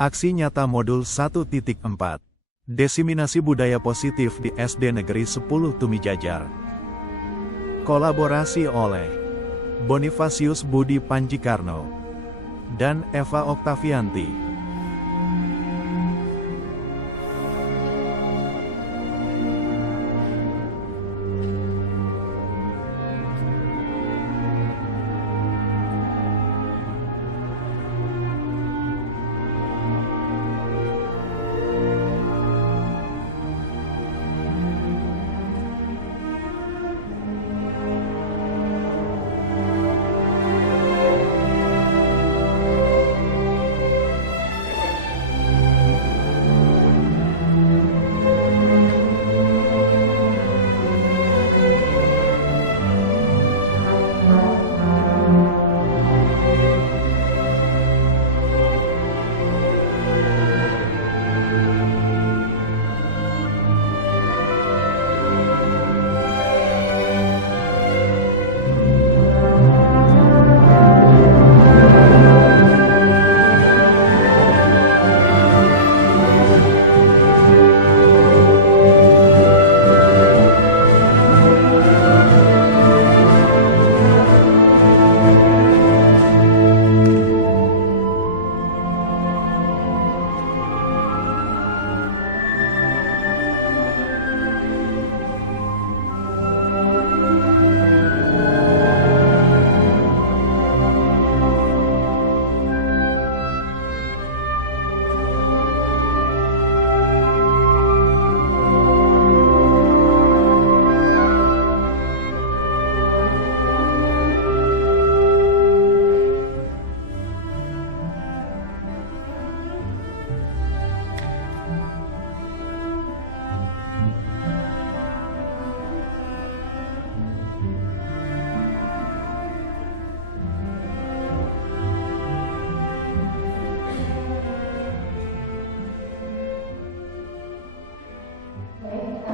Aksi nyata modul 1.4. Desiminasi budaya positif di SD Negeri 10 Tumijajar. Kolaborasi oleh Bonifasius Budi Panjikarno dan Eva Oktavianti.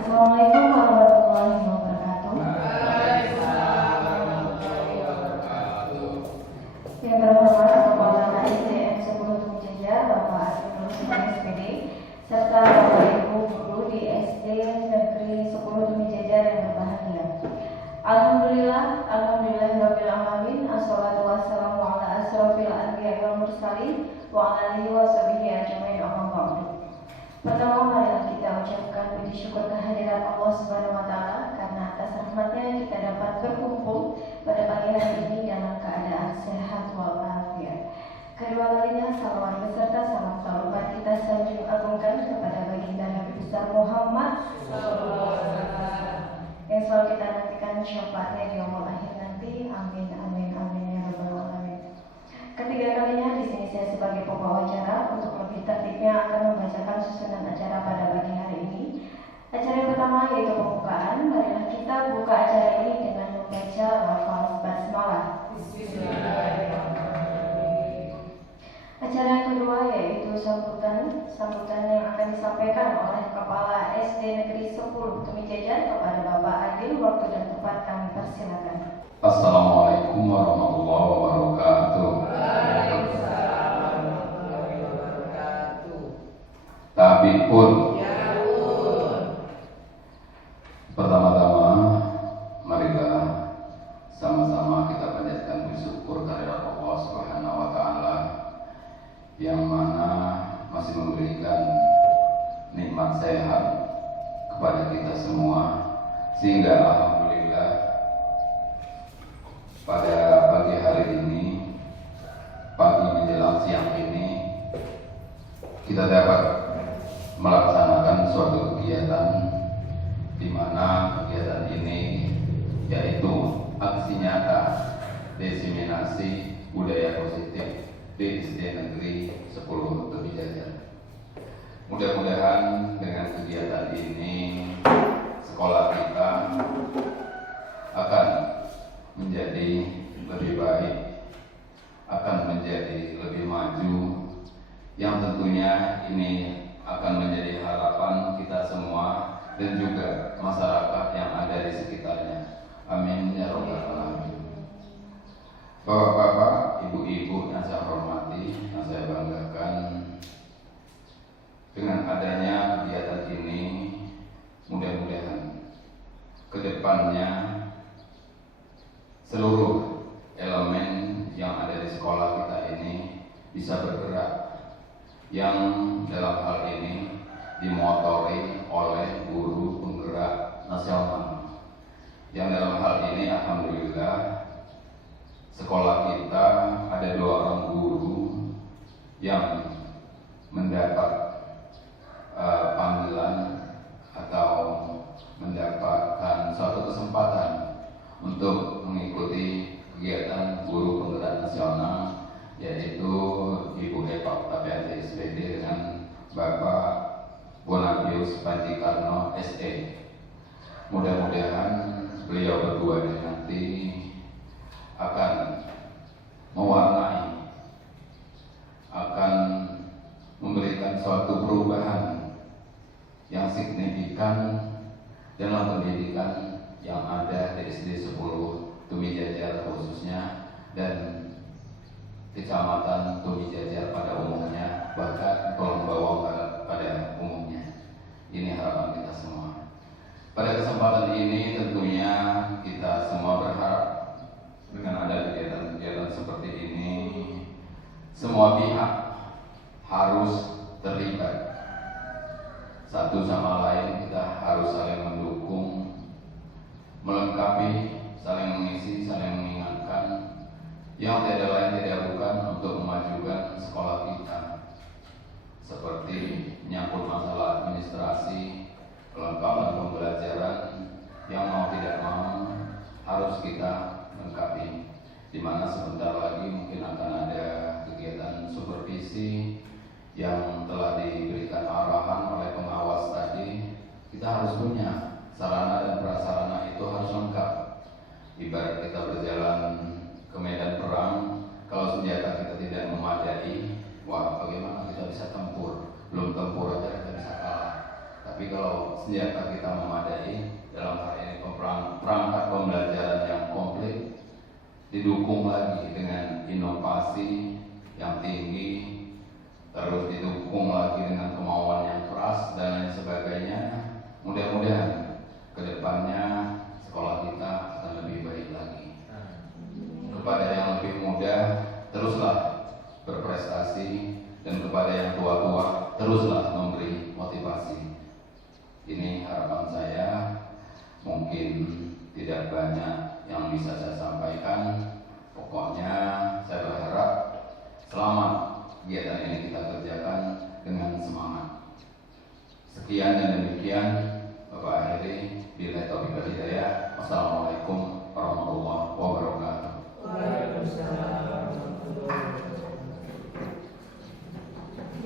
Assalamualaikum warahmatullahi wabarakatuh. Yang terhormat Kepala KSDM 10 Tumijajar Bapak Asrul SPD serta Bapak Ibu guru di SD Negeri 10 Tumijajar yang berbahagia. Alhamdulillahirabbil alamin. Assalatu wassalamu ala asrofil anbiya'i wal mursalin wa ala alihi washabihi ajmain. Amma ba'du. Pertama, marilah kita ucapkan puji syukur kehadirat Allah Subhanahu wa Ta'ala karena atas rahmatnya kita dapat berkumpul pada pagi hari ini dalam keadaan sehat walafiat. Kedua kalinya, salawat beserta salam salawat kita sanjung agungkan kepada baginda Nabi besar Muhammad yang selalu kita nantikan syafaatnya di yaumul akhir nanti. Amin amin amin ya rabbal alamin. Ketiga kalinya, di sini saya sebagai pembawa acara untuk lebih tertibnya akan membacakan susunan acara pada pagi hari ini. Acara yang pertama yaitu pembukaan. Marilah kita buka acara ini dengan membaca lafaz basmalah. Acara yang kedua yaitu sambutan yang akan disampaikan oleh Kepala SD Negeri 10 Tumijajar kepada Bapak Adil. Waktu dan tempat kami persilakan. Assalamualaikum warahmatullahi wabarakatuh. Tapi pun pertama-tama marilah sama-sama kita panjatkan bersyukur kehadirat Allah Subhanahu wa Ta'ala yang mana masih memberikan nikmat sehat kepada kita semua, sehingga alhamdulillah pada pagi hari ini, pagi menjelang siang ini, kita dapat melaksanakan suatu kegiatan di mana kegiatan ini yaitu aksi nyata desiminasi budaya positif di SD Negeri 10 Tumijajar. Mudah-mudahan dengan kegiatan ini sekolah kita akan menjadi lebih baik, akan menjadi lebih maju, yang tentunya ini akan menjadi harapan kita semua dan juga masyarakat yang ada di sekitarnya. Amin ya rabbal alamin. Bapak-bapak, ibu-ibu yang saya hormati, yang saya banggakan, bisa bergerak, yang dalam hal ini dimotori oleh guru penggerak nasional. Yang dalam hal ini alhamdulillah sekolah kita ada 2 orang guru yang mendapat panggilan atau mendapatkan suatu kesempatan untuk mengikuti kegiatan guru penggerak nasional, yaitu Ibu Eva Oktavianti SPD dengan Bapak Bonapius Panji Karno SE. Mudah-mudahan beliau berdua ini nanti akan mewarnai, akan memberikan suatu perubahan yang signifikan dalam pendidikan yang ada di SD 10 Tumi Jajar khususnya dan Kecamatan Tumi Jajar pada umumnya, bahkan Kolong Bawang pada umumnya. Ini harapan kita semua. Pada kesempatan ini tentunya kita semua berharap dengan ada kegiatan-kegiatan seperti ini semua pihak harus terlibat. Satu sama lain kita harus saling mendukung, melengkapi, saling mengisi, saling mengingatkan. Yang tidak lain tidak bukan untuk memajukan sekolah kita, seperti menyangkut masalah administrasi, kelengkapan pembelajaran, yang mau tidak mau harus kita lengkapi. Di mana sebentar lagi mungkin akan ada kegiatan supervisi yang telah diberikan arahan oleh pengawas tadi. Kita harus punya sarana dan prasarana, itu harus lengkap. Ibarat kita berjalan ke medan perang, kalau senjata kita tidak memadai, wah bagaimana kita bisa tempur? Belum tempur aja kita bisa kalah. Tapi kalau senjata kita memadai, dalam hal ini perangkat pembelajaran yang komplit, didukung lagi dengan inovasi yang tinggi, terus didukung lagi dengan kemauan yang keras dan lain sebagainya. Mudah-mudahan kedepannya sekolah kita akan lebih baik lagi. Kepada yang lebih muda, teruslah berprestasi, dan kepada yang tua-tua, teruslah memberi motivasi. Ini harapan saya. Mungkin tidak banyak yang bisa saya sampaikan. Pokoknya saya berharap selama kegiatan ini kita kerjakan dengan semangat. Sekian dan demikian, Bapak akhiri. Billahi taufiq wal hidayah. Wassalamualaikum warahmatullahi wabarakatuh.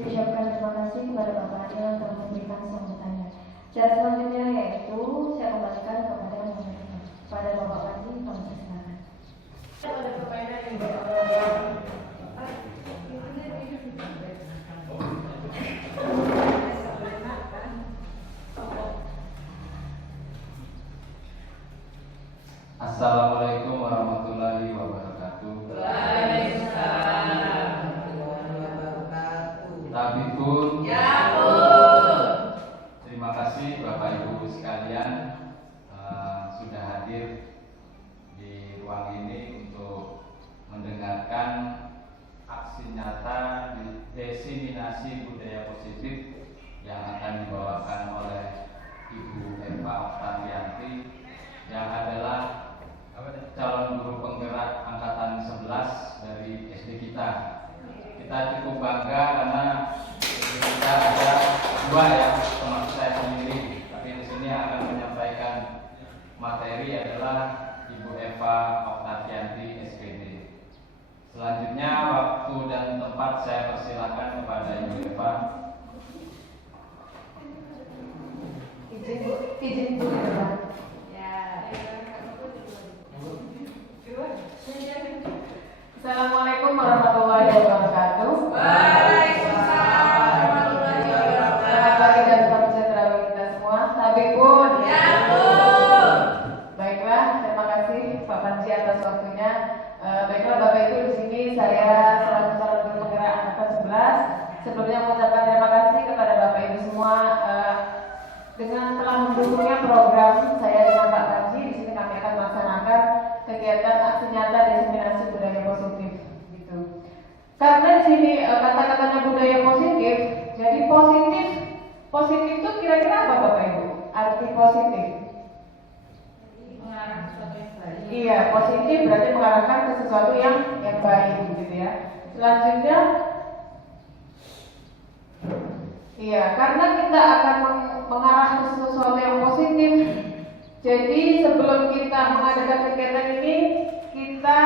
Diucapkan terima kasih kepada Bapak Adil yang telah memberikan sambutannya. Dan selanjutnya yaitu saya kembalikan kepada yang memberikan. Pada Bapak Panji, kami persilakan. Assalamualaikum warahmatullahi wabarakatuh. Waalaikumsalam warahmatullahi wabarakatuh. Tabibun. Ya Bun. Terima kasih Bapak Ibu sekalian sudah hadir di ruang ini untuk mendengarkan aksi nyata di desiminasi budaya positif yang akan dibawakan oleh Ibu Eva Oktavianti yang adalah calon guru penggerak angkatan 11 dari SD kita. Kita cukup bangga karena SD kita ada 2 ya, termasuk saya sendiri. Tapi di sini akan menyampaikan materi adalah Ibu Eva Oktavianti SPD. Selanjutnya waktu dan tempat saya persilakan kepada Ibu Eva. Izin Bu Eva. Assalamualaikum warahmatullahi wabarakatuh. Waalaikumsalam warahmatullahi wabarakatuh. Selamat pagi dan salam sejahtera bagi kita semua. Tabibun. Ya Bun. Baiklah, terima kasih Pak Panji atas waktunya. Baiklah Bapak Ibu, di sini saya selaku calon guru penggerak angkatan 11. Sebelumnya mengucapkan terima kasih kepada Bapak Ibu semua dengan telah mendukungnya program saya dengan Pak Panji. Di sini kami akan melaksanakan kegiatan aksi nyata desiminasi budaya positif gitu. Karena di sini kata-katanya budaya positif. Jadi positif itu kira-kira apa Bapak Ibu? Arti positif. Mengarah sesuatu yang baik. Iya, positif berarti mengarahkan ke sesuatu yang baik gitu ya. Selanjutnya, iya, karena kita akan mengarah ke sesuatu yang positif. Jadi sebelum kita mengadakan kegiatan ini, kita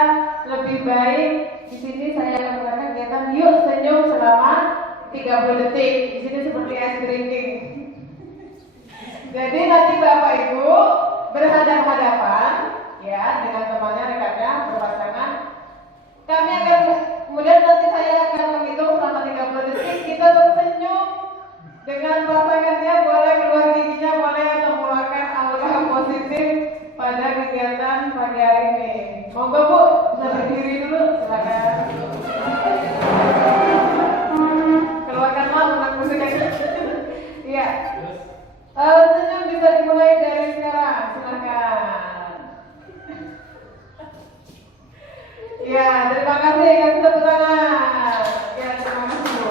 lebih baik. Di sini saya akan mengadakan kegiatan yuk senyum selama 30 detik. Di sini seperti ice drinking. Jadi nanti Bapak Ibu berhadapan-hadapan ya dengan temannya, rekannya, berpasangan. Kami akan kemudian nanti saya akan menghitung selama 30 detik. Kita tersenyum dengan pasangannya, boleh keluar giginya, boleh mengeluarkan aura positif pada kegiatan pagi hari ini. Monggo Bu, bisa berdiri dulu, silakan. Keluarkanlah unek musiknya. Iya. Senyum bisa dimulai dari sekarang, silakan. Ya, terima kasih. Kasih tepuk tangan. Ya, terima kasih Bu.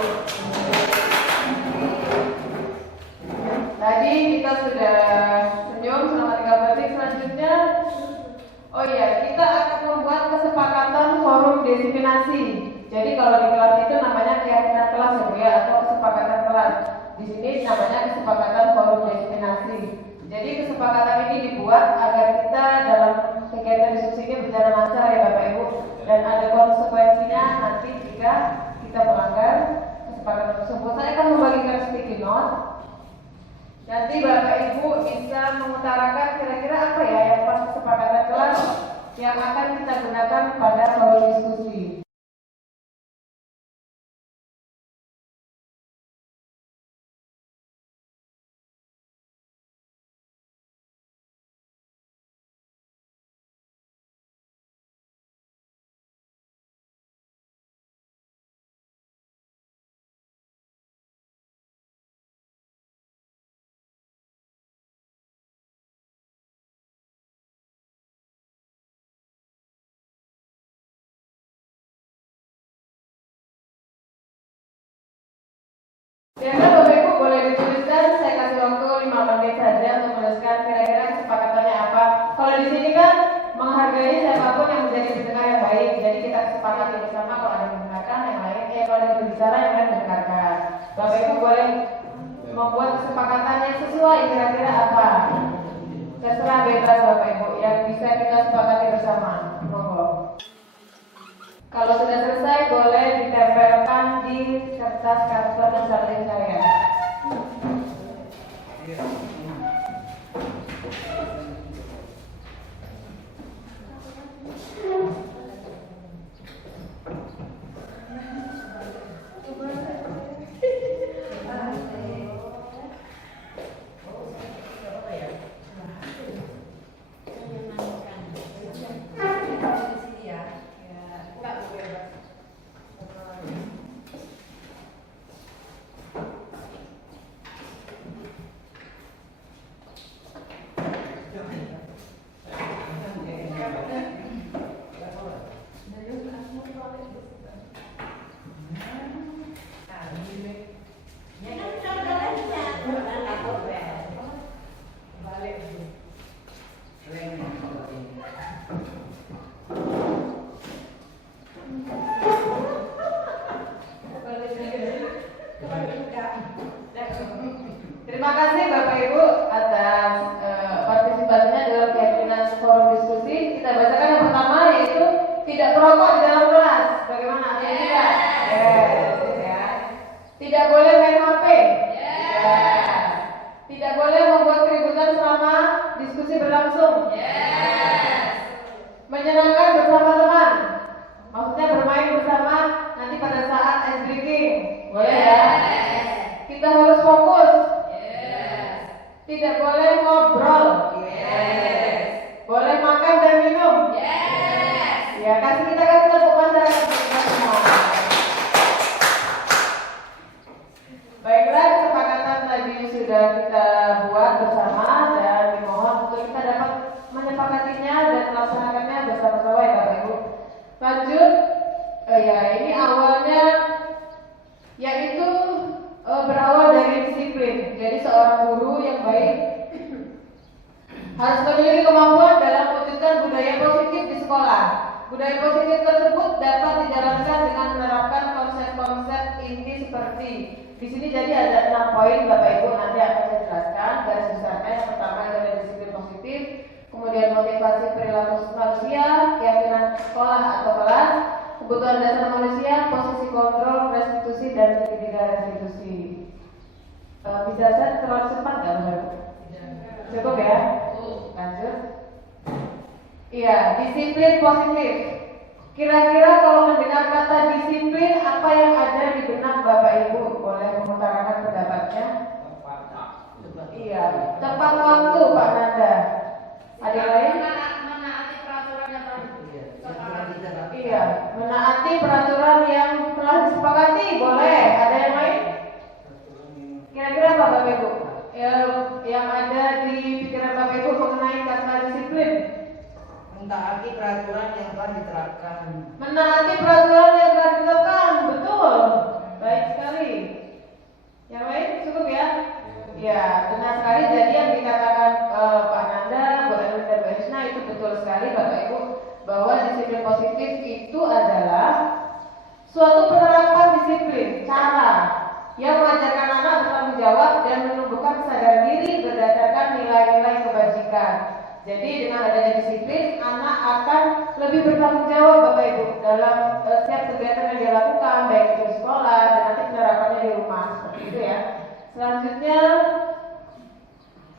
Tadi kita sudah senyum selama 30 detik. Selanjutnya, oh iya, kita akan membuat kesepakatan forum desiminasi. Jadi kalau di kelas itu namanya keyakinan kelas ya Bu ya, atau kesepakatan kelas. Di sini namanya kesepakatan forum desiminasi. Jadi kesepakatan ini dibuat agar kita dalam kegiatan diskusi ini berjalan lancar ya Bapak Ibu, dan ada konsekuensinya nanti jika kita melanggar kesepakatan tersebut. Saya akan membagikan sticky note. Nanti Bapak Ibu bisa mengutarakan kira-kira apa ya yang pas kesepakatan kelas yang akan kita gunakan pada forum diskusi. Biarkan Bapak Ibu boleh dituliskan, saya kasih waktu 5 menit saja untuk menuliskan kira-kira kesepakatannya apa. Kalau di sini kan menghargai siapapun yang menjadi pendengar yang baik. Jadi kita sepakati bersama kalau ada yang mendengarkan yang lain, kalau ada yang berbicara yang lain mendengarkan. Bapak Ibu boleh membuat kesepakatan yang sesuai kira-kira apa. Terserah bebas Bapak Ibu yang bisa kita sepakati bersama. Monggo. Kalau sudah selesai boleh ditempelkan di kertas karton salin saya. ngerti. Di sini jadi ada 6 poin Bapak Ibu, nanti akan saya jelaskan garis besarnya. Yang pertama adalah disiplin positif, kemudian motivasi perilaku manusia, keyakinan sekolah atau kelas, kebutuhan dasar manusia, posisi kontrol, restitusi dan segitiga restitusi. Bisa saya terlalu cepat nggak Bapak Ibu? Cukup ya? Lanjut. Iya, disiplin positif. Kira-kira kalau mendengar kata disiplin, apa yang ada di benak Bapak Ibu? Boleh mengutarakan pendapatnya? Iya, tepat waktu Pak Nanda. Ada yang lain? Menaati peraturan yang telah Iya, menaati peraturan yang telah disepakati. Boleh. Ada yang lain? Kira-kira apa Bapak Ibu? Yang ada di pikiran Bapak Ibu mengenai kata disiplin? mentaati peraturan yang telah diterapkan. Menaati peraturan yang telah ditetapkan, betul. Baik sekali. Yang lain cukup ya? Ya, benar sekali. Jadi yang dikatakan Pak Nanda, Bu Erwin dan Bu Esna itu betul sekali Bapak Ibu, bahwa disiplin positif itu adalah suatu penerapan disiplin, cara yang mengajarkan anak bertanggung jawab dan menumbuhkan kesadaran diri berdasarkan nilai-nilai kebajikan. Jadi dengan adanya disiplin, anak akan lebih bertanggung jawab Bapak Ibu dalam setiap kegiatan yang dia lakukan, baik itu di sekolah dan nanti penerapannya di rumah, seperti itu ya. Selanjutnya,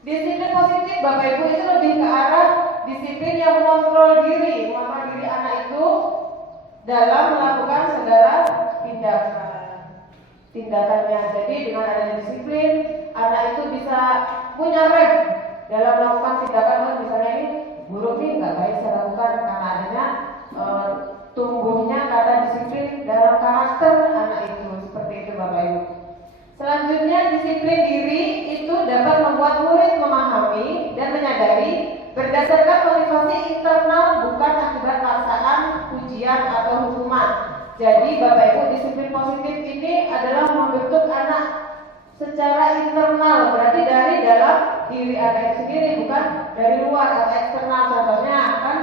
disiplin positif Bapak Ibu itu lebih ke arah disiplin yang mengontrol diri anak itu dalam melakukan segala tindakannya. Jadi dengan adanya disiplin, anak itu bisa punya rem dalam melakukan tindakan. Misalnya ini buruk nih, nggak baik saya lakukan, karena adanya tumbuhnya kata disiplin dalam karakter anak itu. Seperti itu Bapak Ibu. Selanjutnya, disiplin diri itu dapat membuat murid memahami dan menyadari berdasarkan motivasi internal, bukan akibat paksaan, ujian atau hukuman. Jadi Bapak Ibu, disiplin positif ini adalah membentuk anak secara internal, berarti dari dalam diri anak itu sendiri, bukan dari luar atau eksternal. Contohnya kan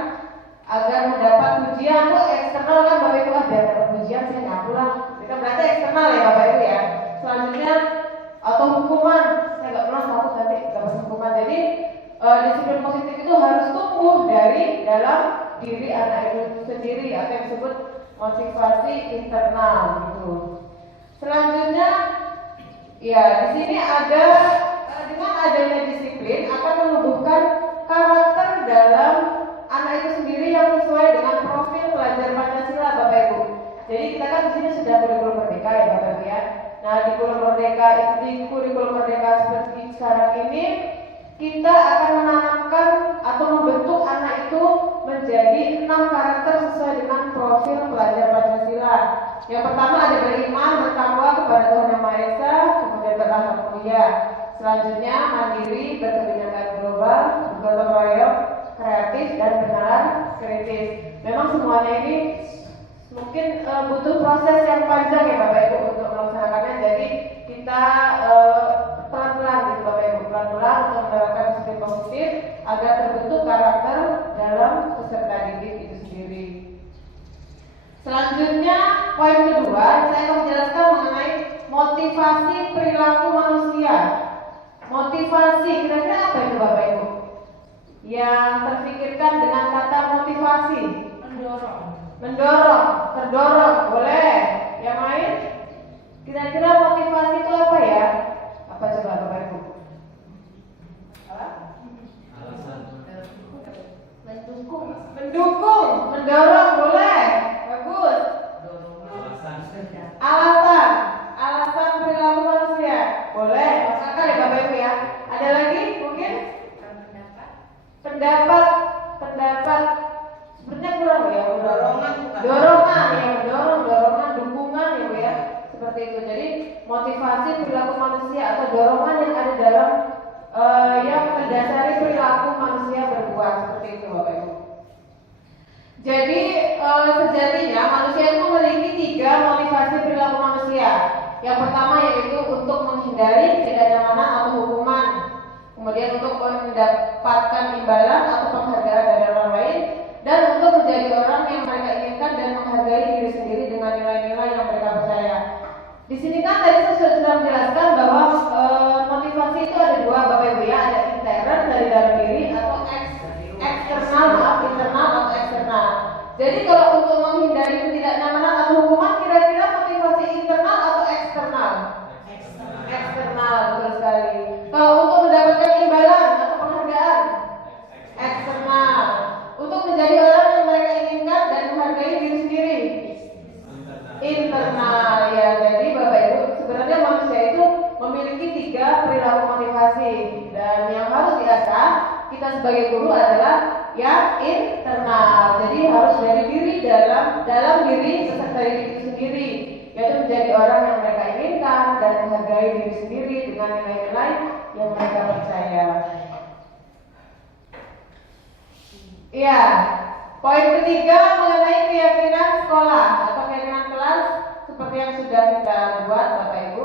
agar mendapat pujian, kok eksternal kan Bapak Ibu, biar dapat pujian saya nyapu lah, itu berarti eksternal ya Bapak Ibu ya. Selanjutnya, atau hukuman, saya nggak pernah takut nanti dapat hukuman. Jadi disiplin positif itu harus tumbuh dari dalam diri anak itu sendiri, atau yang disebut motivasi internal gitu. Selanjutnya, ya di sini ada dengan adanya disiplin akan menumbuhkan karakter dalam anak itu sendiri yang sesuai dengan profil pelajar Pancasila Bapak Ibu. Jadi kita kan di sini sudah kurikulum merdeka ya Bapak Ibu ya. Nah di kurikulum merdeka seperti sekarang ini, kita akan menanamkan atau membentuk anak itu menjadi 6 karakter sesuai dengan profil pelajar Pancasila. Yang pertama ada beriman, bertakwa kepada Tuhan Yang Maha Esa, kemudian berakhlak mulia. Selanjutnya mandiri, berkebijakan global, bergotong royong, kreatif dan benar, kritis. Memang semuanya ini mungkin butuh proses yang panjang ya Bapak Ibu untuk melaksanakannya. Jadi kita pelan-pelan gitu Bapak Ibu, pelan-pelan untuk menerapkan disiplin positif agar terbentuk karakter dalam peserta didik itu sendiri. Selanjutnya, poin kedua, saya akan menjelaskan mengenai motivasi perilaku manusia. Motivasi, kira-kira apa itu Bapak Ibu? Yang terpikirkan dengan kata motivasi. Mendorong, terdorong, boleh. Yang lain? Kira-kira motivasi itu apa ya? Apa coba Bapak Ibu? Mendukung, mendorong, boleh. Bagus. Alasan perilaku manusia, boleh. Masuk akal ya Bapak Ibu ya. Ada lagi mungkin? Pendapat. Sepertinya kurang ya. Dorongan, dukungan ya Bu ya. Seperti itu. Jadi motivasi perilaku manusia atau dorongan yang ada dalam yang mendasari perilaku manusia berbuat, seperti itu Bapak Ibu. Jadi sejatinya manusia itu memiliki 3 motivasi perilaku manusia. Yang pertama yaitu untuk menghindari ketidaknyamanan atau hukuman, kemudian untuk mendapatkan imbalan atau penghargaan dari orang lain, dan untuk menjadi orang yang mereka inginkan dan menghargai diri sendiri dengan nilai-nilai yang mereka percaya. Di sini kan tadi saya sudah menjelaskan bahwa motivasi itu ada dua, Bapak Ibu ya, ada intern dari dalam diri atau eksternal, internal atau eksternal. Jadi kalau untuk menghindari ketidaknyamanan atau hukuman, kira-kira motivasi internal atau eksternal? Eksternal, betul sekali. Kalau untuk mendapatkan imbalan atau penghargaan, eksternal. Untuk menjadi orang yang mereka inginkan dan menghargai diri sendiri, internal ya. Jadi Bapak Ibu, sebenarnya manusia itu memiliki 3 perilaku motivasi, dan yang harus diasah kita sebagai guru adalah yang internal. Jadi harus dari diri, dalam diri peserta didik itu sendiri, yaitu menjadi orang yang mereka inginkan dan menghargai diri sendiri dengan nilai-nilai yang mereka percaya. Iya, poin ketiga mengenai keyakinan sekolah atau keyakinan kelas seperti yang sudah kita buat Bapak Ibu.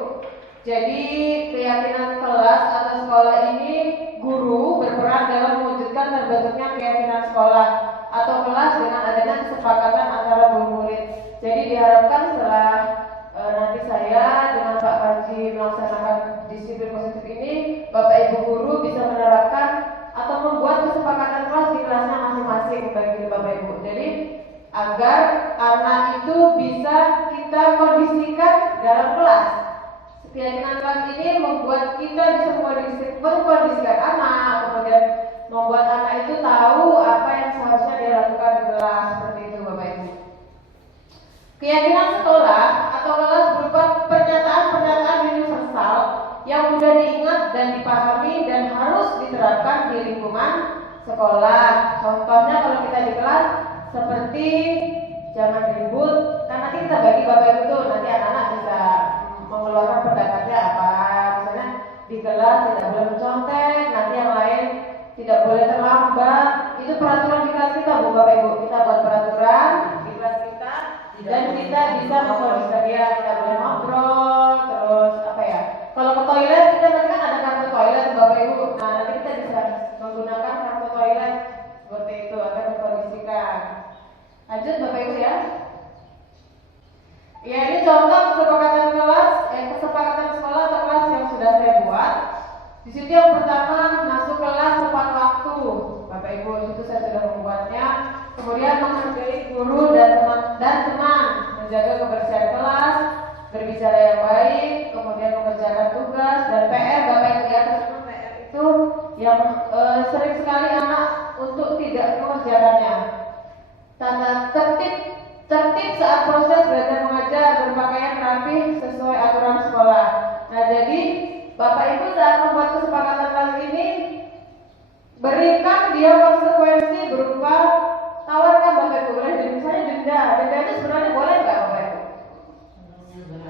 Jadi keyakinan kelas atau sekolah ini, guru berperan dalam mewujudkan terbentuknya keyakinan sekolah atau kelas dengan adanya kesepakatan antara guru murid. Jadi diharapkan setelah nanti saya dengan Pak Panji melaksanakan disiplin positif ini, Bapak Ibu guru bisa menerapkan atau membuat kesepakatan kelas di kelasnya masing-masing bagi Bapak Ibu. Jadi agar anak itu bisa kita kondisikan dalam kelas. Keyakinan kelas ini membuat kita bisa mengkondisikan anak, kemudian membuat anak itu tahu apa yang seharusnya dia lakukan di kelas, seperti itu Bapak Ibu. Keyakinan sekolah atau kelas berupa pernyataan-pernyataan universal yang mudah diingat dan dipahami dan harus diterapkan di lingkungan sekolah. Contohnya kalau kita di kelas seperti jangan ribut, kan nanti kita bagi Bapak Ibu tuh, nanti anak-anak bisa mengeluarkan pendapatnya apa. Misalnya di kelas tidak boleh mencontek, nanti yang lain tidak boleh terlambat. Itu peraturan di kelas kita Bu Bapak Ibu. Kita buat peraturan di kelas kita dan kita bisa mengkondisikan dia, kita boleh ngobrol, terus apa ya, kalau ke toilet kita nanti kan ada kartu toilet Bapak Ibu. Nah nanti kita bisa menggunakan kartu toilet seperti itu agar mengkondisikan. Lanjut Bapak Ibu ya. Ya, ini contoh kesepakatan kelas, kesepakatan sekolah atau kelas yang sudah saya buat. Di situ yang pertama, masuk kelas tepat waktu, Bapak Ibu. Itu saya sudah membuatnya. Kemudian menghargai guru dan teman, menjaga kebersihan kelas, berbicara yang baik, kemudian mengerjakan tugas dan PR, Bapak Ibu ya. PR itu yang sering sekali anak untuk tidak mengerjakannya. Tata tertib saat proses belajar mengajar, berpakaian rapi sesuai aturan sekolah. Nah jadi Bapak Ibu saat membuat kesepakatan kelas ini, berikan dia konsekuensi berupa tawarkan Bapak Ibu, boleh jadi misalnya denda itu sebenarnya boleh nggak Bapak Ibu?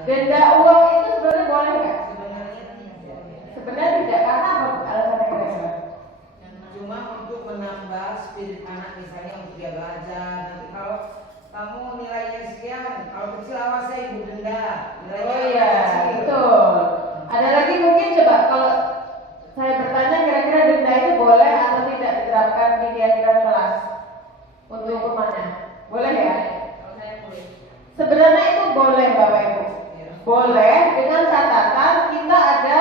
Denda uang itu sebenarnya boleh nggak? Sebenarnya tidak, karena apa alasannya kira-kira? Cuma untuk menambah spirit anak, misalnya untuk dia belajar. Nanti kalau kamu nilainya sekian, kalau kecil awas saya ibu denda. Oh iya, betul. Ada lagi mungkin coba kalau saya bertanya kira-kira denda itu boleh atau tidak diterapkan di keyakinan kelas untuk hukumannya? Boleh ya? Kalau saya boleh. Sebenarnya itu boleh Bapak Ibu. Boleh dengan catatan kita ada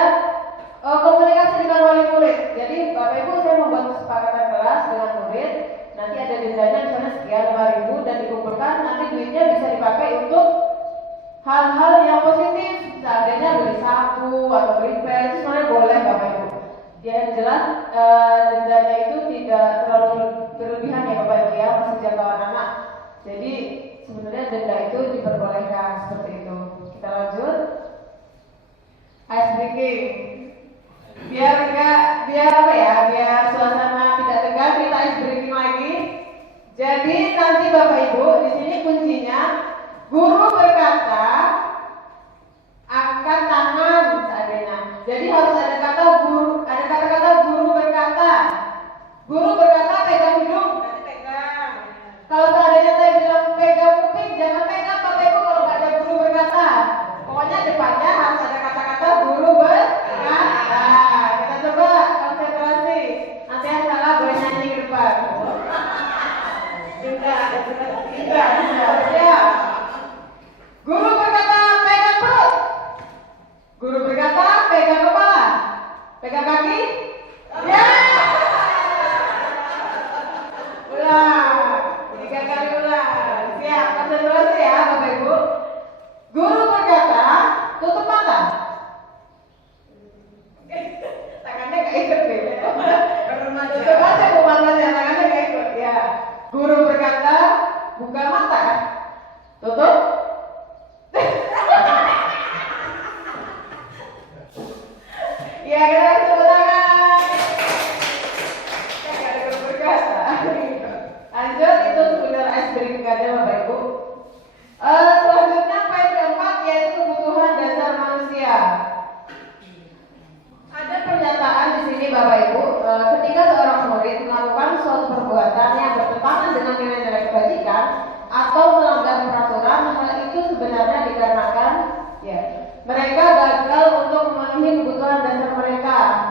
komunikasi dengan wali murid. Jadi Bapak Ibu saya membuat kesepakatan kelas dengan murid. Nanti ada dendanya misalnya sekian 5.000 dan dikumpulkan, nanti duitnya bisa dipakai untuk hal-hal yang positif. Seandainya beli sapu atau beli pel, itu sebenarnya boleh Bapak Ibu. Yang jelas dendanya itu tidak terlalu berlebihan ya Bapak Ibu ya, masih jangkauan anak. Jadi sebenarnya denda itu diperbolehkan seperti itu. Kita lanjut. Ice breaking. Biar apa ya, biar suasana tidak tegang, kita ice breaking lagi. Jadi nanti Bapak Ibu di sini kuncinya, guru berkata angkat tangan seadanya. Jadi harus ada kata-kata guru berkata. Guru berkata pegang hidung, nanti pegang. Kalau seandainya saya bilang pegang kuping, jangan pegang Bapak Ibu kalau nggak ada guru berkata. Pokoknya depannya harus ada kata-kata guru berkata.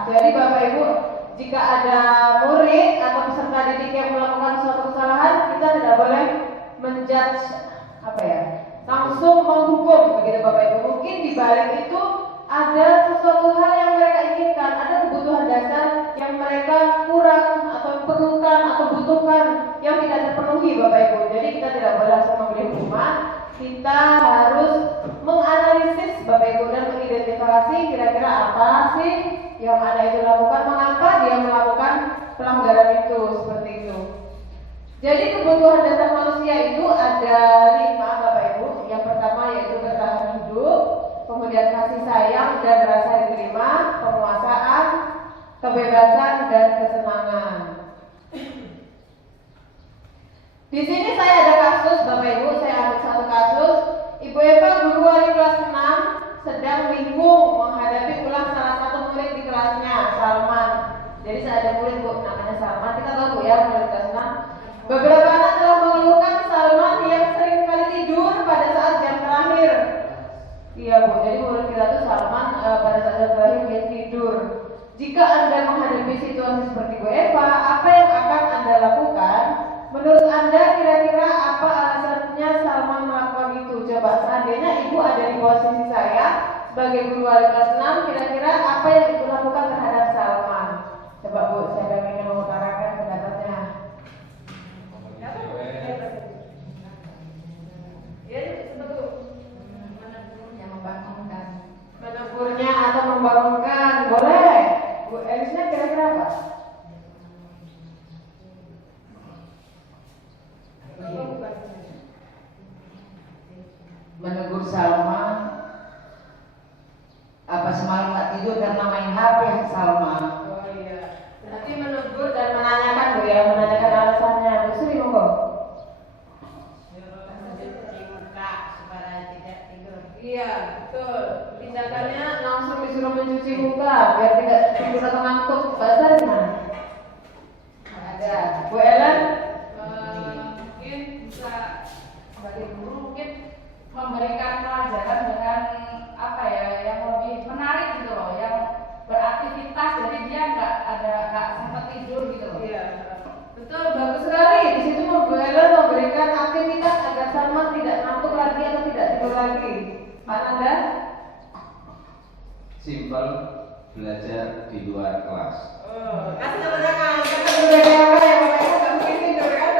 Jadi Bapak Ibu, jika ada murid atau peserta didik yang melakukan suatu kesalahan, kita tidak boleh menjudge langsung menghukum begitu Bapak Ibu. Mungkin di balik itu ada sesuatu hal yang mereka inginkan, ada kebutuhan dasar yang mereka kurang atau perlukan atau butuhkan yang tidak terpenuhi Bapak Ibu. Jadi kita tidak boleh langsung memberi hukuman. Kita harus menganalisis Bapak Ibu dan mengidentifikasi kira-kira apa sih yang anak itu lakukan, mengapa dia melakukan pelanggaran itu, seperti itu. Jadi kebutuhan dasar manusia itu ada 5 Bapak Ibu. Yang pertama yaitu bertahan hidup, kemudian kasih sayang dan rasa diterima, penguasaan, kebebasan dan kesenangan. Di sini saya ada kasus Bapak Ibu, saya ambil satu kasus. Ibu Eva guru wali kelas 6 sedang bingung menghadapi ulang salah satu murid di kelasnya, Salman. Jadi saya ada murid Bu namanya Salman, kita tahu Bu ya murid kelas 6. Beberapa anak telah mengeluhkan Salman yang sering kali tidur pada saat jam terakhir. Iya Bu, jadi murid kita tuh Salman pada saat jam terakhir dia tidur. Jika Anda menghadapi situasi seperti Bu Eva, apa yang akan Anda lakukan? Menurut Anda kira-kira apa alasannya Salman melakukan itu? Coba seandainya Ibu ada di posisi saya sebagai guru wali kelas 6, kira-kira apa yang Ibu lakukan terhadap Salman? Coba Bu, saya ingin mengutarakan pendapatnya. Ya, betul. Menegurnya atau membangunkan, boleh. Bu Elisnya kira-kira apa? Menegur Salma, apa semalam nggak tidur karena main HP Salma? Oh iya. Berarti menegur dan menanyakan Bu ya, menanyakan alasannya. Bu Sri monggo. Iya, betul. Tindakannya langsung disuruh mencuci muka biar tidak tidur atau ngantuk. Bahasa mana? Ada. Bu Ellen? Mungkin bisa sebagai guru mungkin memberikan pelajaran dengan yang lebih menarik gitu loh, yang beraktivitas, jadi dia nggak sempat tidur gitu loh. Iya. Betul, bagus sekali. Di situ Bu Ellen memberikan aktivitas agar Salman tidak ngantuk lagi atau tidak tidur lagi. Pak Anda? Simpel, belajar di luar kelas. Kasih tepuk tangan. Karena sudah apa yang mereka nggak mungkin tidur kan?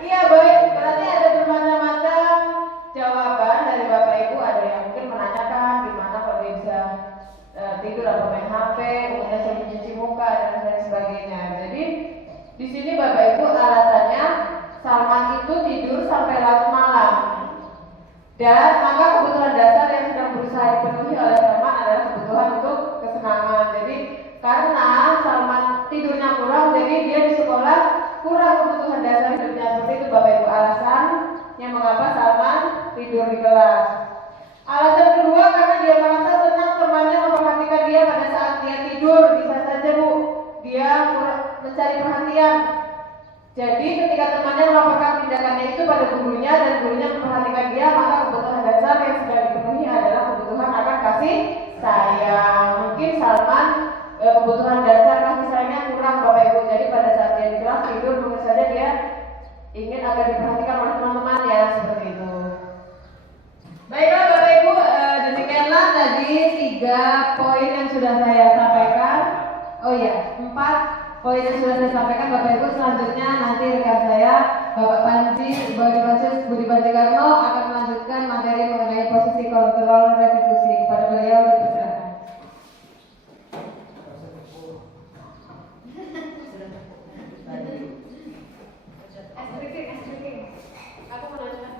Iya baik. Berarti ada bermacam-macam jawaban dari Bapak Ibu. Ada yang mungkin menanyakan gimana kalau dia bisa tidur atau main HP, kemudian saya mencuci muka dan lain sebagainya. Jadi di sini Bapak Ibu alasannya Salman itu tidur sampai larut malam. Dan maka kebutuhan dasar yang sedang berusaha dipenuhi oleh Salman adalah kebutuhan untuk kesenangan. Jadi karena Salman tidurnya kurang, jadi dia di sekolah kurang kebutuhan dasar hidupnya. Seperti itu Bapak Ibu alasannya mengapa Salman tidur di kelas. Alasan kedua karena dia merasa senang temannya memperhatikan dia pada saat dia tidur. Bisa saja Bu, dia mencari perhatian. Jadi ketika temannya melaporkan tindakannya itu pada gurunya dan gurunya memperhatikan dia, maka kebutuhan dasar yang sudah dipenuhi adalah kebutuhan akan kasih sayang. Mungkin Salman kebutuhan dasar kasih sayangnya kurang Bapak Ibu. Jadi pada saat dia di kelas tidur mungkin saja dia ingin agar diperhatikan oleh teman-teman ya, seperti itu. Baiklah Bapak Ibu, demikianlah tadi 3 poin yang sudah saya sampaikan. Oh iya, 4 poin yang sudah saya sampaikan Bapak Ibu. Selanjutnya nanti rekan saya Bapak Panji Budi Karno akan melanjutkan materi mengenai posisi kontrol restitusi. Kepada beliau dipersilakan. Aku mau nanya.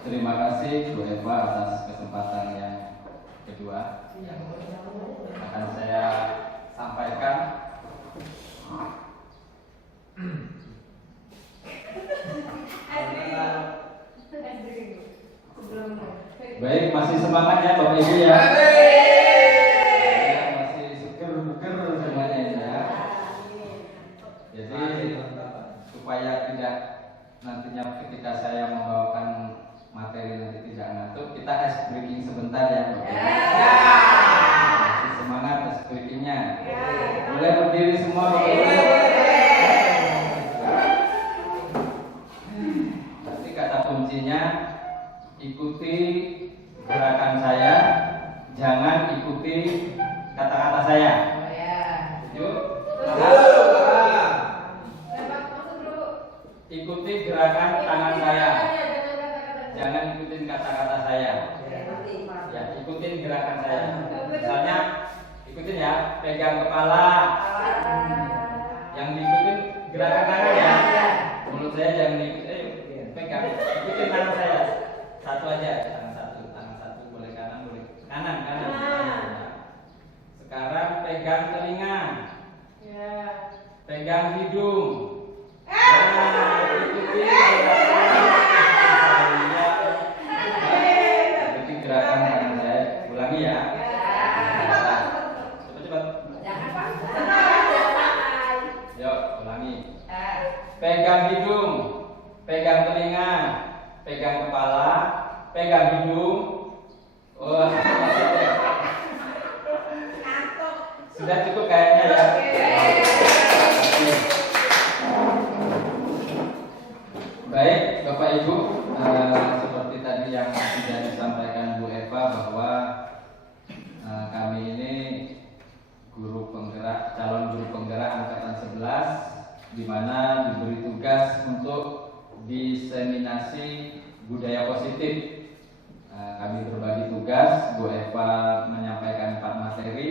Terima kasih Bu Eva atas kesempatan yang kedua. Akan saya sampaikan. Baik, masih semangat ya Bapak Ibu ya. Masih seger-seger semuanya ya. Jadi supaya tidak nantinya ketika saya membawakan materi materi nanti tidak ngantuk, kita ice breaking sebentar ya. Masih semangat ice breakingnya. Boleh berdiri semua Bapak-Ibu. Nanti kata kuncinya, ikuti gerakan saya, jangan ikuti kata-kata saya. Yuk. Ikuti gerakan tangan saya, jangan ikutin kata-kata saya. Ya, ikutin gerakan saya. Misalnya, ikutin ya, pegang kepala. Yang diikutin gerakan tangan ya. Menurut saya jangan diikutin, pegang. Ikutin tangan saya. Satu aja, tangan satu, boleh kanan, boleh kanan. Sekarang pegang telinga, pegang hidung. Ikuti gerakan tangan saya. Ulangi ya. Cepat. Yuk, ulangi. Pegang hidung, pegang telinga, pegang kepala, pegang hidung. Oh, sudah cukup kayaknya ya. Baik, Bapak Ibu, seperti tadi yang sudah disampaikan Bu Eva bahwa kami ini calon guru penggerak angkatan 11, di mana diberi tugas untuk diseminasi budaya positif. Kami berbagi tugas, Bu Eva menyampaikan 4 materi,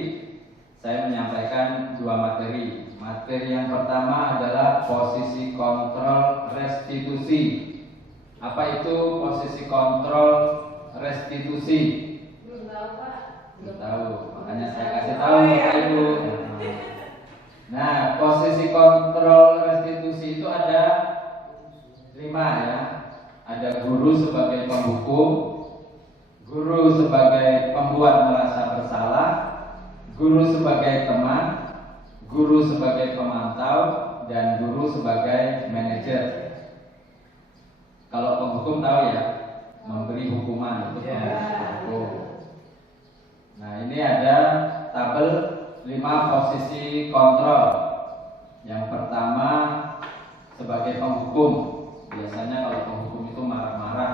saya menyampaikan 2 materi. Materi yang pertama adalah posisi kontrol restitusi. Apa itu posisi kontrol restitusi? Belum tahu, makanya saya kasih tahu Bapak Ibu. Nah, posisi kontrol restitusi itu ada 5 ya. Ada guru sebagai penghukum, guru sebagai pembuat merasa bersalah, guru sebagai teman, guru sebagai pemantau, dan guru sebagai manajer. Kalau penghukum tahu ya, memberi hukuman untuk penghukum. Nah, ini ada tabel 5 posisi kontrol. Yang pertama sebagai penghukum. Biasanya kalau penghukum itu marah-marah,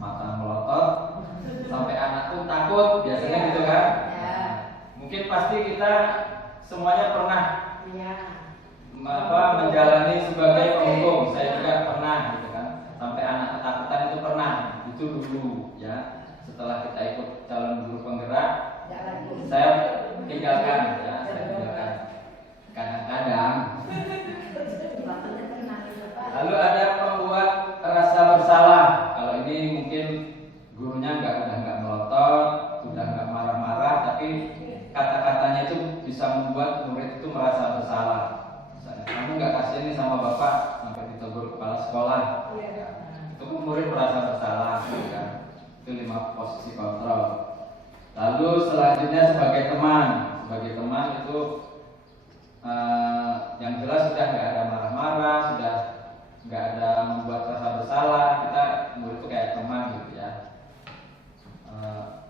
mata melotot, sampai anak pun takut, biasanya gitu kan? Mungkin pasti kita semuanya pernah menjalani sebagai penghukum. Saya juga pernah gitu kan. Sampai anak ketakutan itu pernah. Itu dulu ya. Setelah kita ikut calon guru penggerak, saya tinggalkan ya, kadang-kadang. Lalu ada pembuat rasa bersalah. Kalau ini mungkin gurunya udah nggak melotot, udah nggak marah-marah, tapi kata-katanya itu bisa membuat murid itu merasa bersalah. Misalnya, kamu nggak kasih ini sama bapak, sampai ditegur kepala sekolah. Itu murid merasa bersalah. Kan? Itu 5 posisi kontrol. Lalu selanjutnya sebagai teman. Sebagai teman itu yang jelas sudah nggak ada marah-marah, sudah nggak ada membuat rasa bersalah. Kita murid itu kayak teman gitu ya.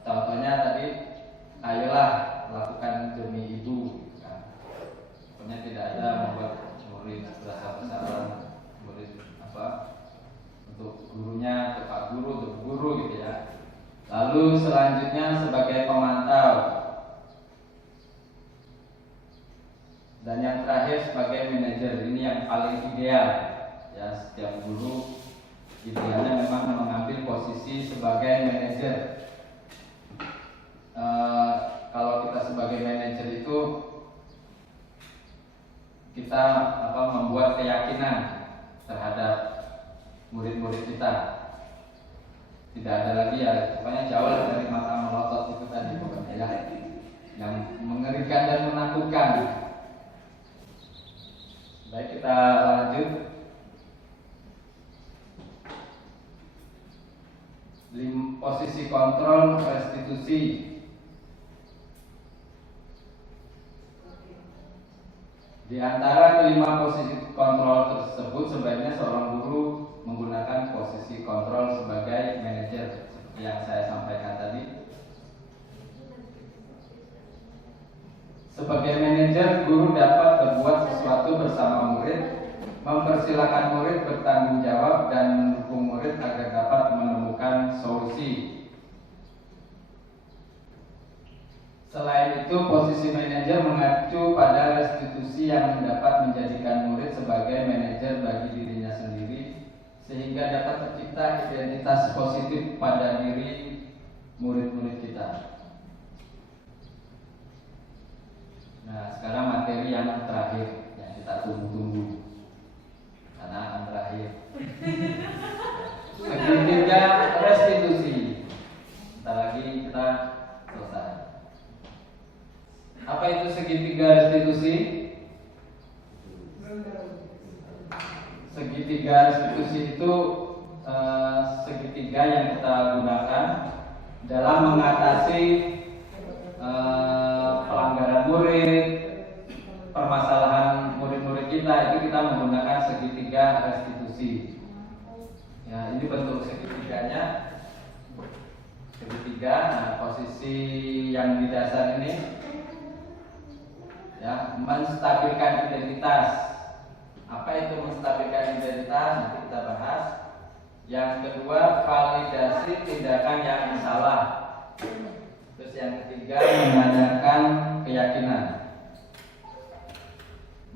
Contohnya tadi, ayolah lakukan demi ibu kan. Pokoknya tidak ada membuat murid merasa bersalah, murid untuk gurunya, untuk pak guru, untuk guru gitu ya. Lalu selanjutnya sebagai pemantau, dan yang terakhir sebagai manajer. Ini yang paling ideal ya. Setiap guru idealnya memang mengambil posisi sebagai manajer. Kalau kita sebagai manajer itu kita membuat keyakinan terhadap murid-murid kita. Tidak ada lagi ya, pokoknya jauh dari mata melotot itu tadi pokoknya ya, yang mengerikan dan menakutkan. Baik, kita lanjut. Posisi kontrol restitusi. Di antara kelima posisi kontrol tersebut, sebaiknya seorang guru menggunakan posisi kontrol sebagai manajer. mempersilahkan murid bertanggung jawab dan mendukung murid agar dapat menemukan solusi. Selain itu, posisi manajer mengacu pada restitusi yang dapat menjadikan murid sebagai manajer bagi dirinya sendiri, sehingga dapat tercipta identitas positif pada diri murid-murid kita. Nah, sekarang materi yang terakhir yang kita tunggu-tunggu karena akan terakhir. Segitiga restitusi. Sebentar lagi kita selesai. Apa itu segitiga restitusi? Segitiga restitusi itu segitiga yang kita gunakan dalam mengatasi pelanggaran murid, permasalahan murid-murid kita. Itu kita menggunakan segitiga restitusi. Ya, ini bentuk segitiganya. Segitiga. Nah, posisi yang di dasar ini ya, menstabilkan identitas. Apa itu menstabilkan identitas? Nanti kita bahas. Yang kedua, validasi tindakan yang salah. Terus yang ketiga, menanyakan keyakinan.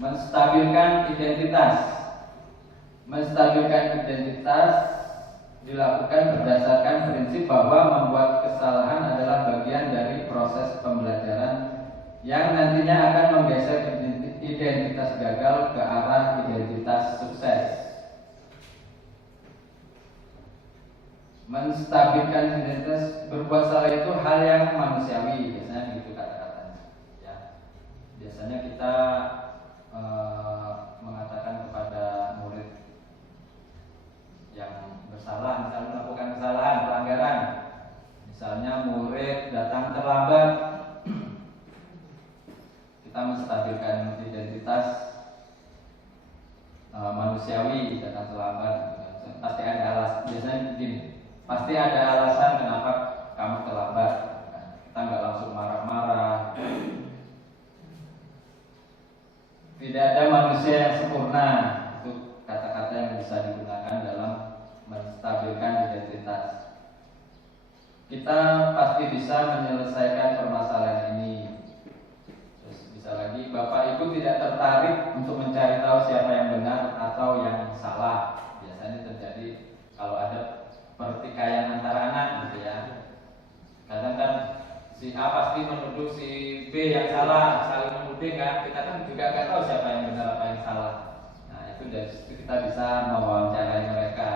Menstabilkan identitas. Menstabilkan identitas dilakukan berdasarkan prinsip bahwa membuat kesalahan adalah bagian dari proses pembelajaran yang nantinya akan menggeser identitas gagal ke arah identitas sukses. Menstabilkan identitas, berbuat salah itu hal yang manusiawi, biasanya gitu kata-katanya. Ya, biasanya kita mengatakan kepada murid yang bersalah, misalnya melakukan kesalahan, pelanggaran. Misalnya murid datang terlambat, kita menstabilkan identitas manusiawi. Datang terlambat pasti ada alasan. Biasanya begini, pasti ada alasan kenapa kamu terlambat. Kita nggak langsung marah-marah. Tidak ada manusia yang sempurna. Itu kata-kata yang bisa digunakan dalam menstabilkan identitas. Kita pasti bisa menyelesaikan permasalahan ini. Lagi, Bapak Ibu tidak tertarik untuk mencari tahu siapa yang benar atau yang salah. Biasanya terjadi kalau ada pertikaian antara anak gitu ya. Kadang kan si A pasti menuduh si B yang salah, saling menuding kan. Kita kan juga nggak tahu siapa yang benar apa yang salah. Nah, itu dari situ kita bisa mewawancarai mereka.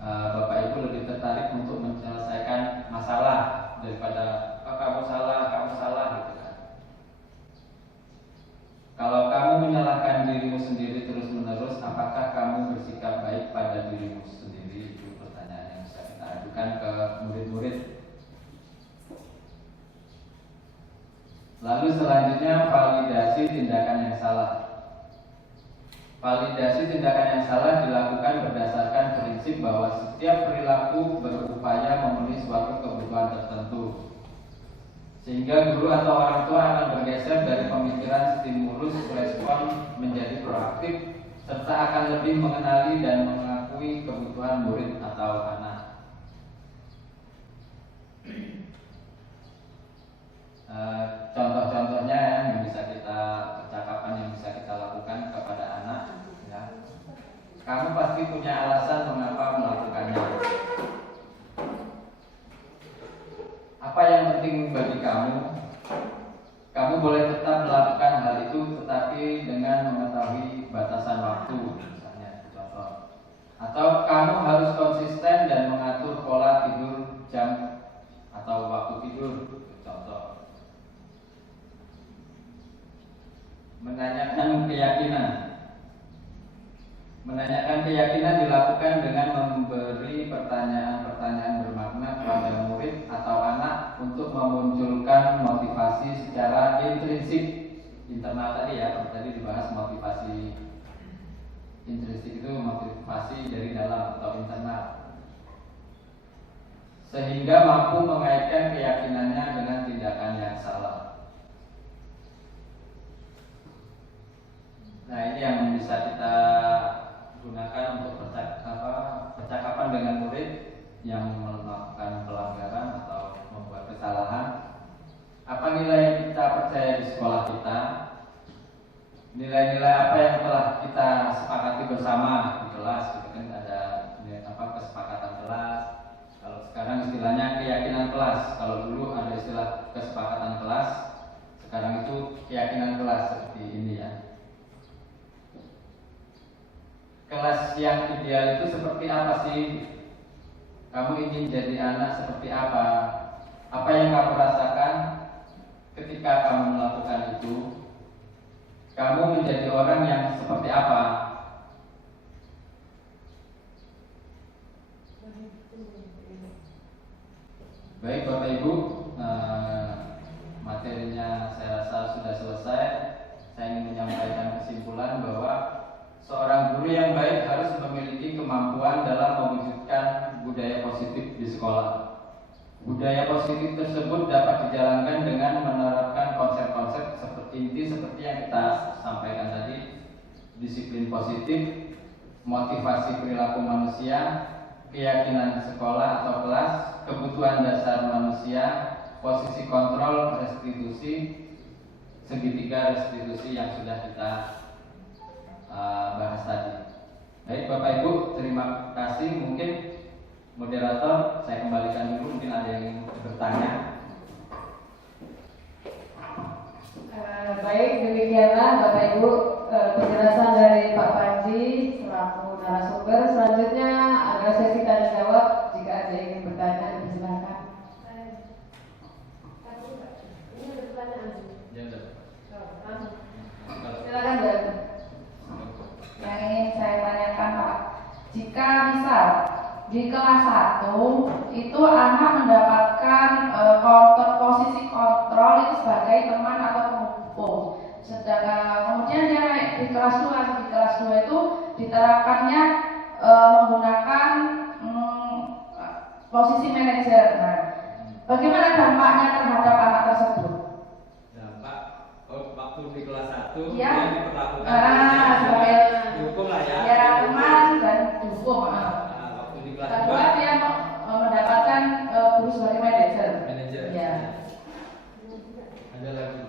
Bapak Ibu lebih tertarik untuk menyelesaikan masalah daripada kamu salah gitu. Kalau kamu menyalahkan dirimu sendiri terus-menerus, apakah kamu bersikap baik pada dirimu sendiri? Itu pertanyaan yang bisa kita ajukan ke murid-murid. Lalu selanjutnya, validasi tindakan yang salah. Validasi tindakan yang salah dilakukan berdasarkan prinsip bahwa setiap perilaku berupaya memenuhi suatu kebutuhan tertentu, sehingga guru atau orang tua akan bergeser dari pemikiran stimulus respon menjadi proaktif, serta akan lebih mengenali dan mengakui kebutuhan murid atau anak. Contoh-contohnya yang bisa kita, percakapan yang bisa kita lakukan kepada anak ya. Kamu pasti punya alasan mengapa melakukannya. Apa yang penting bagi kamu? Kamu boleh tetap melakukan hal itu, tetapi dengan mengetahui batasan waktu, misalnya contoh. Atau kamu harus konsisten dan mengatur pola tidur, jam atau waktu tidur, contoh. Menanyakan keyakinan. Menanyakan keyakinan dilakukan dengan memberi pertanyaan-pertanyaan bermakna kepada murid atau anak untuk memunculkan motivasi secara intrinsik. Internal tadi ya, tadi dibahas motivasi intrinsik itu motivasi dari dalam atau internal. Sehingga mampu mengaitkan keyakinannya dengan tindakan yang salah. Nah, ini yang bisa kita gunakan untuk percakapan dengan murid yang melakukan pelanggaran atau membuat kesalahan. Apa nilai yang kita percaya di sekolah kita? Nilai-nilai apa yang telah kita sepakati bersama di kelas? Gitu kan, ada kesepakatan kelas. Kalau sekarang istilahnya keyakinan kelas. Kalau dulu ada istilah kesepakatan kelas, sekarang itu keyakinan kelas seperti ini ya. Kelas yang ideal itu seperti apa sih? Kamu ingin jadi anak seperti apa? Apa yang kamu rasakan ketika kamu melakukan itu? Kamu menjadi orang yang seperti apa? Baik Bapak Ibu, materinya saya rasa sudah selesai. Saya ingin menyampaikan kesimpulan bahwa seorang guru yang baik harus memiliki kemampuan dalam mewujudkan budaya positif di sekolah. Budaya positif tersebut dapat dijalankan dengan menerapkan konsep-konsep seperti yang kita sampaikan tadi: disiplin positif, motivasi perilaku manusia, keyakinan sekolah atau kelas, kebutuhan dasar manusia, posisi kontrol, restitusi, segitiga restitusi yang sudah kita bahas tadi. Baik Bapak Ibu, terima kasih. Mungkin moderator saya kembalikan dulu, mungkin ada yang ingin bertanya. Baik, demikianlah Bapak Ibu penjelasan dari Pak Panji selaku narasumber. Selanjutnya ada sesi tanya jawab. Jika ada yang ingin bertanya, dipersilakan. Ini ada pertanyaan. Ya, Silakan Mbak. Yang ingin saya tanyakan Pak, jika misal di kelas 1 itu anak mendapatkan posisi kontrol itu sebagai teman atau penghukum, sedangkan kemudian dia naik di kelas 2 itu diterapkannya menggunakan posisi manajer. Nah, bagaimana dampaknya terhadap anak tersebut? Dampak waktu di kelas 1 Ya. dia diperlakukan sebagai dihukum lah ya. ya teman dan dihukum. Waktu di kelas Kedua dia mendapatkan guru sebagai manajer. Ya. Ada lagi.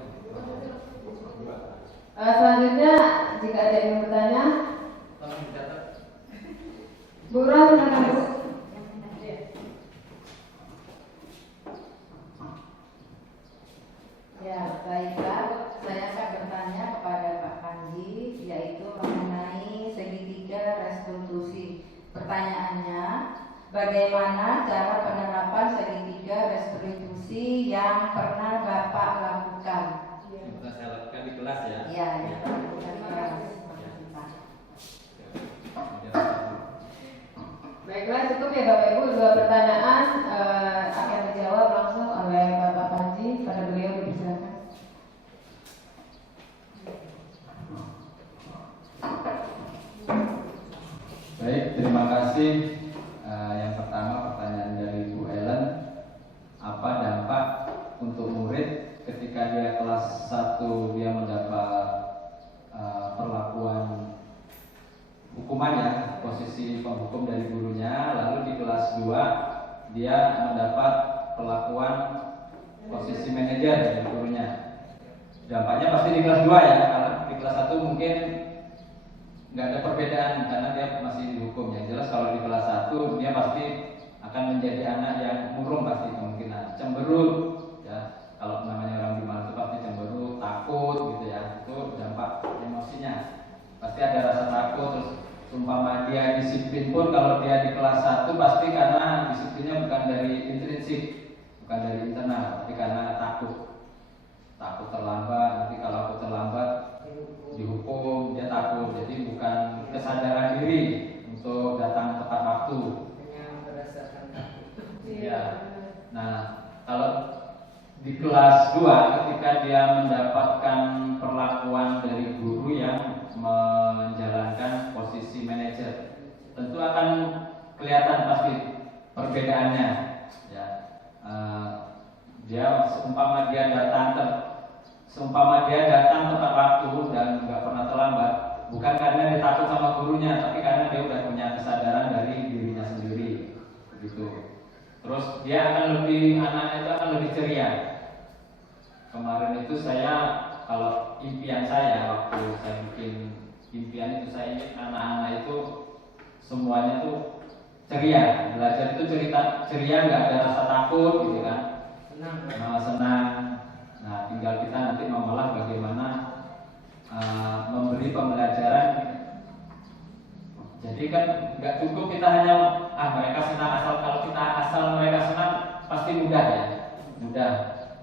Selanjutnya jika ada yang bertanya, Tolong dicatat. Bu Ra, silakan Bu. Ya, baiklah. Saya akan bertanya kepada Pak Panji, yaitu mengenai segitiga restitusi. Pertanyaannya, bagaimana cara penerapan segitiga restitusi yang pernah Bapak lakukan? Yang pernah saya lakukan di kelas ya. Ya, yang pernah lakukan di kelas. Baiklah, cukup ya Bapak Ibu, dua pertanyaan akan dijawab langsung oleh Bapak Panji. Pada beliau dipersilakan. Baik, terima kasih. Yang pertama pertanyaan dari Bu Ellen, apa dampak untuk murid ketika dia kelas 1 dia mendapat perlakuan hukuman ya, posisi penghukum dari gurunya, lalu di kelas 2 dia mendapat perlakuan posisi manajer dari gurunya. Dampaknya pasti di kelas 2 ya, karena di kelas 1 mungkin nggak ada perbedaan karena dia masih dihukum. Yang jelas kalau di kelas 1 dia pasti akan menjadi anak yang murung, pasti kemungkinan cemberut ya. Kalau namanya orang Bimal itu pasti cemberut, takut gitu ya. Itu dampak emosinya. Pasti ada rasa takut. Terus umpama dia disiplin pun kalau dia di kelas 1 pasti karena disiplinnya bukan dari intrinsik, bukan dari internal, tapi karena takut terlambat. Nanti kalau aku terlambat dihukum, dia takut. Jadi bukan kesadaran diri untuk datang tepat waktu. Ya. Nah, kalau di kelas 2 ketika dia mendapatkan perlakuan dari guru yang menjalankan posisi manajer, tentu akan kelihatan pasti perbedaannya ya. Dia seumpama dia datang seumpama dia datang tepat waktu dan nggak pernah terlambat, bukan karena dia takut sama gurunya, tapi karena dia udah punya kesadaran dari dirinya sendiri, begitu. Terus dia akan lebih, anaknya itu akan lebih ceria. Kemarin itu saya, kalau impian saya waktu saya bikin impian itu, saya ingin anak-anak itu semuanya tuh ceria, belajar itu ceria, nggak ada rasa takut gitu kan, senang. Nah, tinggal kita nanti mengolah bagaimana memberi pembelajaran. Jadi kan nggak cukup kita hanya mereka senang, kalau kita asal mereka senang pasti mudah ya, mudah.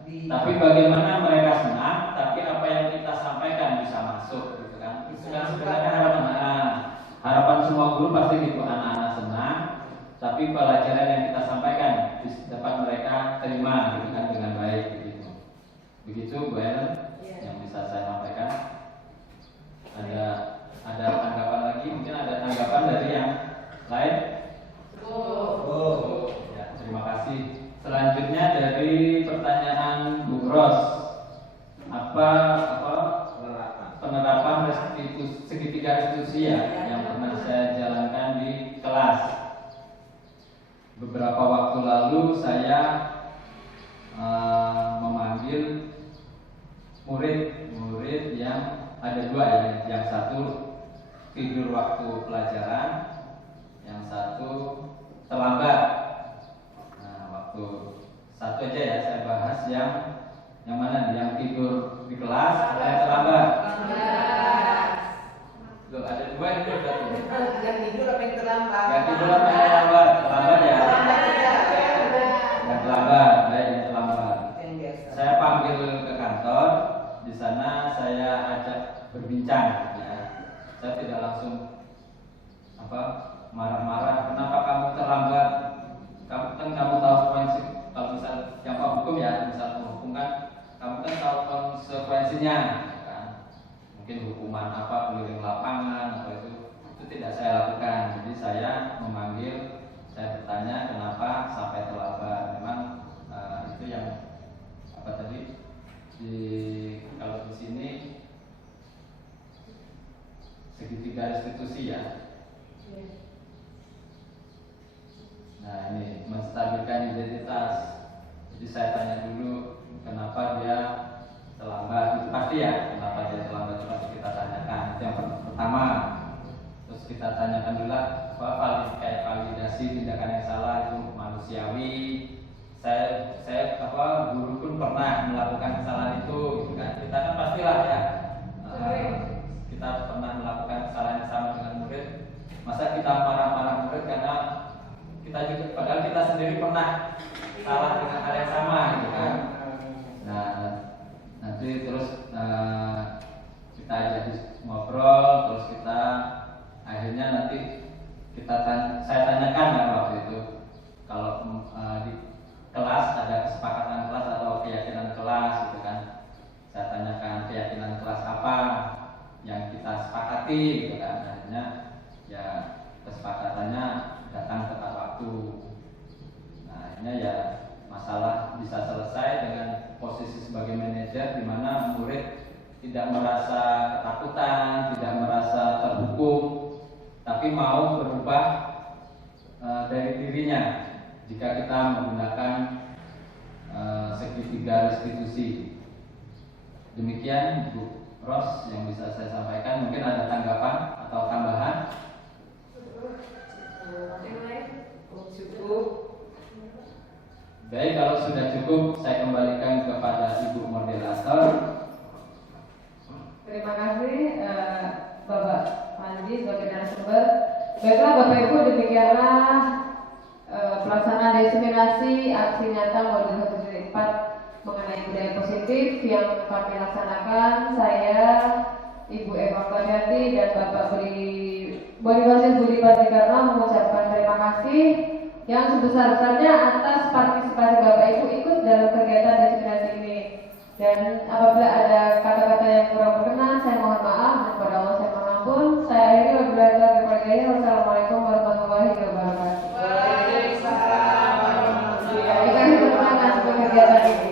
Tapi bagaimana mereka senang, tapi apa yang kita sampaikan bisa masuk gitu kan. Itu kan sebenarnya harapan semua guru pasti gitu, anak-anak senang, tapi pelajaran yang kita sampaikan dapat mereka terima gitu kan, dengan baik begitu. Begitu Bu Ellen yang bisa saya sampaikan. Ada tanggapan lagi? Mungkin ada tanggapan dari yang lain? Ya, terima kasih. Selanjutnya dari pertanyaan Bu Ros, apa penerapan segitiga restitusi ya yang pernah saya jalankan di kelas. Beberapa waktu lalu saya memanggil murid yang ada dua ya, yang satu tidur waktu pelajaran, yang satu terlambat. Nah, waktu satu aja ya saya bahas yang mana nih, yang tidur di kelas atau yang terlambat? Loh, ada dua itu berarti. Yang tidur apa yang terlambat? Yang tidur apa yang terlambat? Terlambat ya. Yang terlambat, baik, yang terlambat. Saya panggil ke kantor, di sana saya ajak berbincang. Ya. Saya tidak langsung marah-marah. Kenapa kamu terlambat? Kamu tahu konsekuensi. Kalau misal yang hukum ya, misal hukum kan, kamu kan tahu konsekuensinya, kan? Mungkin hukuman apa, keliling lapangan atau itu tidak saya lakukan. Jadi saya memanggil, saya bertanya kenapa sampai terlambat. Memang itu yang tadi kalau di sini segitiga restitusi ya. Nah, ini menstabilkan identitas. Jadi saya tanya dulu kenapa dia terlambat. Itu pasti ya, kenapa dia terlambat itu pasti kita tanyakan. Itu yang pertama. Terus kita tanyakan dulu kayak validasi tindakan yang salah itu manusiawi. Saya guru pun pernah melakukan kesalahan itu, gitu kan. Kita kan pastilah ya. Kita pernah melakukan kesalahan yang sama dengan murid. Masa kita marah-marah murid karena kita juga, padahal kita sendiri pernah salah dengan hal yang sama, gitu kan. Nah, nanti terus kita ajak ngobrol, terus kita akhirnya nanti saya tanyakan kan waktu itu, kalau di kelas ada kesepakatan kelas atau keyakinan kelas, gitu kan. Saya tanyakan keyakinan kelas apa yang kita sepakati, gitu kan. Akhirnya ya kesepakatannya datang tepat waktu. Nah, akhirnya ya masalah bisa selesai dengan posisi sebagai manajer, di mana murid tidak merasa ketakutan, tidak merasa terhukum, tapi mau berubah dari dirinya jika kita menggunakan segitiga restitusi. Demikian Bu Ros yang bisa saya sampaikan. Mungkin ada tanggapan atau tambahan? Cukup. Baik, kalau sudah cukup saya kembalikan kepada Ibu moderator. Terima kasih Bapak Panji sebagai narasumber. Baiklah Bapak Ibu, demikianlah pelaksanaan diseminasi aksi nyata modul 1.4 mengenai budaya positif yang kami laksanakan. Saya Ibu Eva Fadjati dan Bapak Budi Karna mengucapkan terima kasih yang sebesar-besarnya atas partisipasi Bapak Ibu ikut dalam kegiatan diseminasi ini. Dan apabila ada kata-kata yang kurang berkenan, saya mohon maaf, dan kepada Allah saya mohon ampun. Saya akhiri wabillahi taufiq wal hidayah. Wassalamualaikum warahmatullahi wabarakatuh. Waalaikumsalam warahmatullahi Kita semangat untuk kegiatan ini.